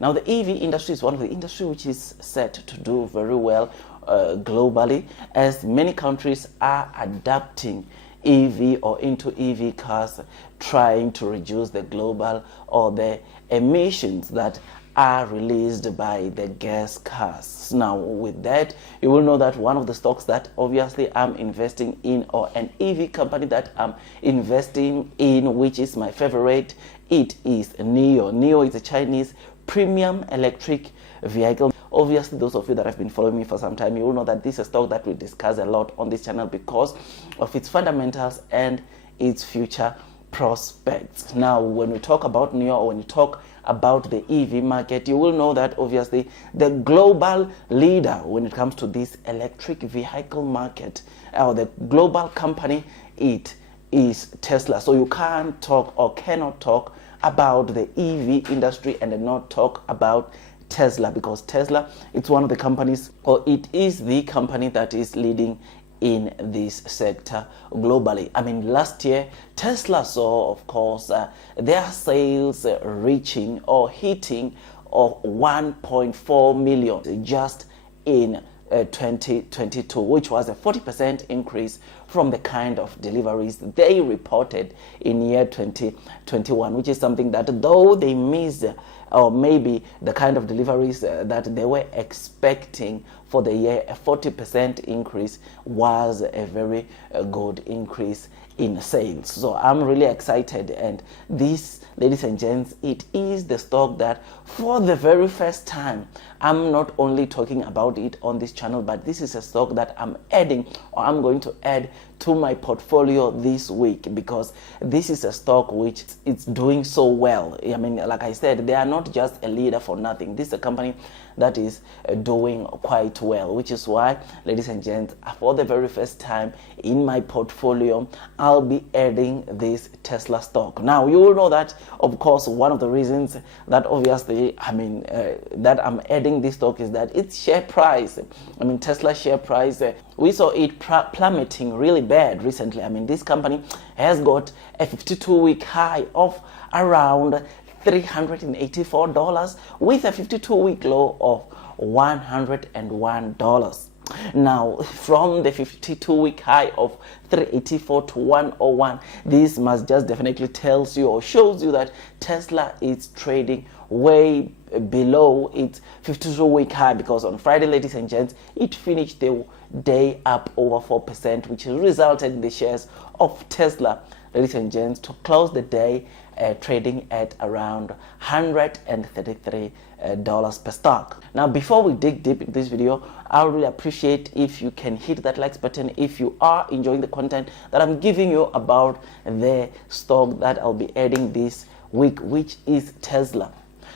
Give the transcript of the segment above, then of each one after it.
Now, the EV industry is one of the industries which is set to do very well globally, as many countries are adapting EV or into EV cars, trying to reduce the global or the emissions that are released by the gas cars. Now, with that, you will know that one of the stocks that obviously I'm investing in, or an EV company that I'm investing in, which is my favorite, it is NIO. NIO is a Chinese premium electric vehicle. Obviously, those of you that have been following me for some time, you will know that this is a stock that we discuss a lot on this channel because of its fundamentals and its future prospects. Now, when we talk about NIO, or when you talk about the EV market, you will know that obviously the global leader when it comes to this electric vehicle market, or the global company, it is Tesla. So you can't talk or cannot talk about the EV industry and not talk about Tesla, because Tesla, it's one of the companies, or it is the company that is leading in this sector globally. I mean, last year Tesla saw, of course, their sales reaching or hitting 1.4 million just in 2022, which was a 40% increase from the kind of deliveries they reported in year 2021, which is something that, though they missed or maybe the kind of deliveries that they were expecting for the year, a 40% increase was a very good increase in sales. So I'm really excited, and this, ladies and gents, it is the stock that for the very first time, I'm not only talking about it on this channel, but this is a stock that I'm adding, or I'm going to add to my portfolio this week, because this is a stock which it's doing so well. I mean, like I said, they are not just a leader for nothing. This is a company that is doing quite well, which is why, ladies and gents, for the very first time in my portfolio, I'll be adding this Tesla stock. Now, you will know that, of course, one of the reasons that obviously, that I'm adding this stock is that its share price, Tesla share price, we saw it plummeting really bad recently. I mean, this company has got a 52-week high of around $384 with a 52-week low of $101. Now, from the 52-week high of 384 to 101, this must just definitely tells you or shows you that Tesla is trading way below its 52-week high, because on Friday, ladies and gents, it finished the day up over 4%, which resulted in the shares of Tesla, ladies and gents, to close the day trading at around $133 per stock. Now, before we dig deep in this video, I would really appreciate if you can hit that likes button if you are enjoying the content that I'm giving you about the stock that I'll be adding this week, which is Tesla.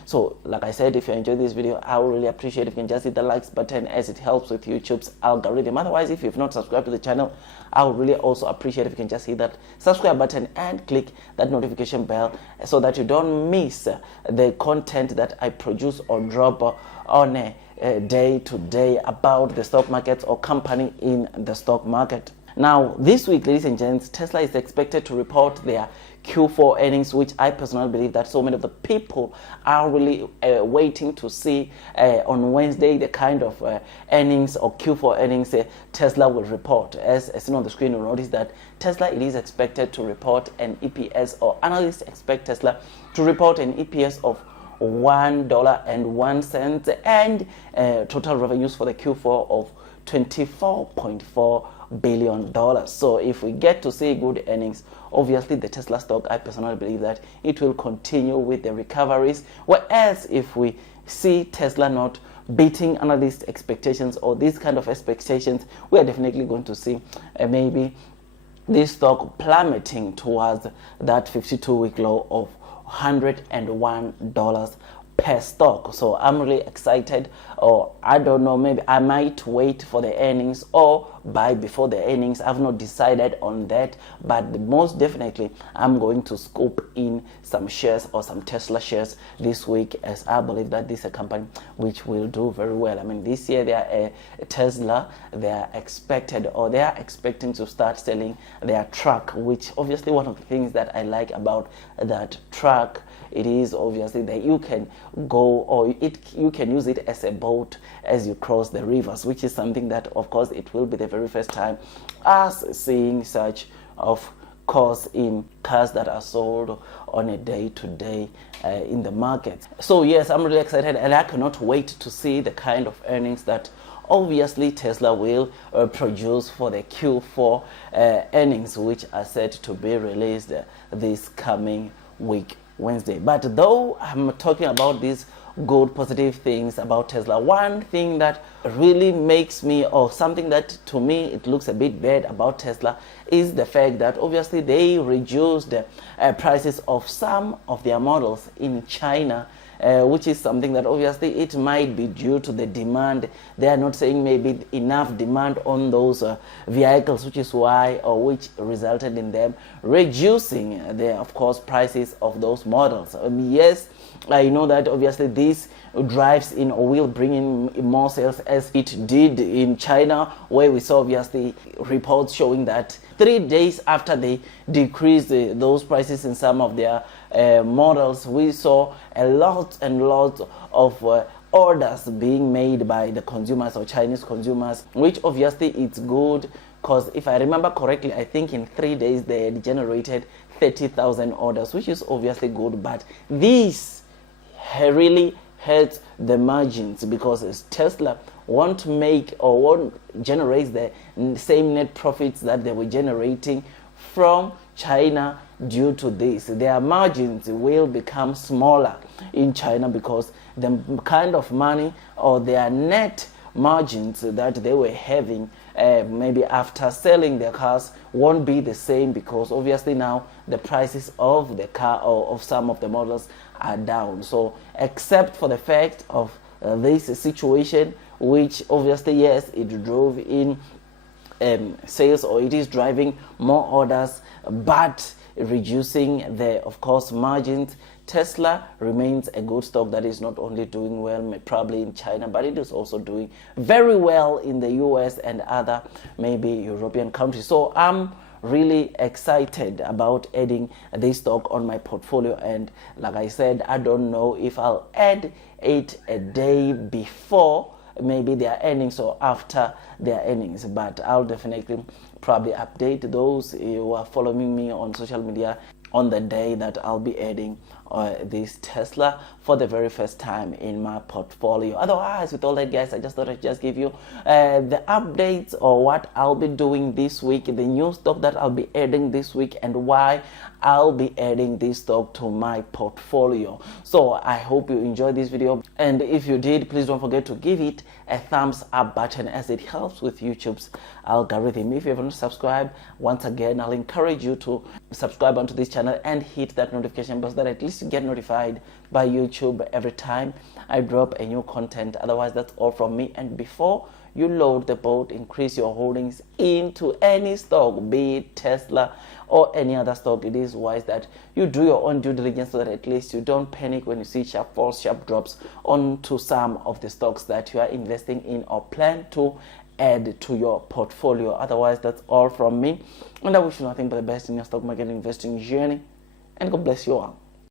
So, like I said, if you enjoyed this video, I would really appreciate if you can just hit the likes button, as it helps with YouTube's algorithm. Otherwise, if you've not subscribed to the channel, I would really also appreciate if you can just hit that subscribe button and click that notification bell so that you don't miss the content that I produce or drop on a day to day about the stock market or company in the stock market. Now, this week, ladies and gents, Tesla is expected to report their Q4 earnings, which I personally believe that so many of the people are really waiting to see on Wednesday, the kind of earnings or Q4 earnings Tesla will report. As seen on the screen, you'll notice that Tesla, it is expected to report an EPS, or analysts expect Tesla to report an EPS of $1.01 and total revenues for the Q4 of $24.4 billion. So if we get to see good earnings, obviously the Tesla stock, I personally believe that it will continue with the recoveries. Whereas if we see Tesla not beating analyst expectations or these kind of expectations, we are definitely going to see maybe this stock plummeting towards that 52-week low of $101 per stock. So I'm really excited, or I don't know, maybe I might wait for the earnings or buy before the earnings. I've not decided on that, but most definitely I'm going to scoop in some shares or some Tesla shares this week, as I believe that this is a company which will do very well. I mean, this year they are Tesla, they are expecting to start selling their truck, which obviously one of the things that I like about that truck, it is obviously that you can go, or you can use it as a boat as you cross the rivers, which is something that of course it will be the very first time us seeing such of course in cars that are sold on a day-to-day in the market. So yes, I'm really excited, and I cannot wait to see the kind of earnings that obviously Tesla will produce for the Q4 earnings, which are set to be released this coming week, Wednesday. But though I'm talking about these good positive things about Tesla, one thing that really makes me, or something that to me it looks a bit bad about Tesla, is the fact that obviously they reduced the prices of some of their models in China, which is something that obviously it might be due to the demand. They are not saying maybe enough demand on those vehicles, which is why, or which resulted in them reducing the, of course, prices of those models. Yes, I know that obviously this drives in, or will bring in more sales, as it did in China, where we saw obviously reports showing that 3 days after they decreased those prices in some of their models, we saw a lot of orders being made by the consumers, or Chinese consumers, which obviously it's good, because if I remember correctly, I think in 3 days they had generated 30,000 orders, which is obviously good. But this really hurts the margins, because Tesla won't make or won't generate the same net profits that they were generating from China. Due to this, their margins will become smaller in China, because the kind of money or their net margins that they were having maybe after selling their cars won't be the same, because obviously now the prices of the car or of some of the models are down. So except for the fact of this situation, which obviously yes, it drove in sales, or it is driving more orders, but reducing the, of course, margins, Tesla remains a good stock that is not only doing well probably in China, but it is also doing very well in the US and other maybe European countries. So I'm really excited about adding this stock on my portfolio, and like I said, I don't know if I'll add it a day before maybe their earnings or after their earnings, but I'll definitely probably update those who are following me on social media on the day that I'll be adding this Tesla for the very first time in my portfolio. Otherwise, with all that, guys, I just thought I'd just give you the updates or what I'll be doing this week, the new stock that I'll be adding this week, and why I'll be adding this stock to my portfolio. So I hope you enjoyed this video, and if you did, please don't forget to give it a thumbs up button, as it helps with YouTube's algorithm. If you haven't subscribed, once again, I'll encourage you to subscribe onto this channel and hit that notification bell so that at least you get notified by YouTube every time I drop a new content. Otherwise, that's all from me. And before you load the boat, increase your holdings into any stock, be it Tesla or any other stock, it is wise that you do your own due diligence so that at least you don't panic when you see sharp falls, sharp drops onto some of the stocks that you are investing in or plan to add to your portfolio. Otherwise, that's all from me, and I wish you nothing but the best in your stock market investing journey, and God bless you all.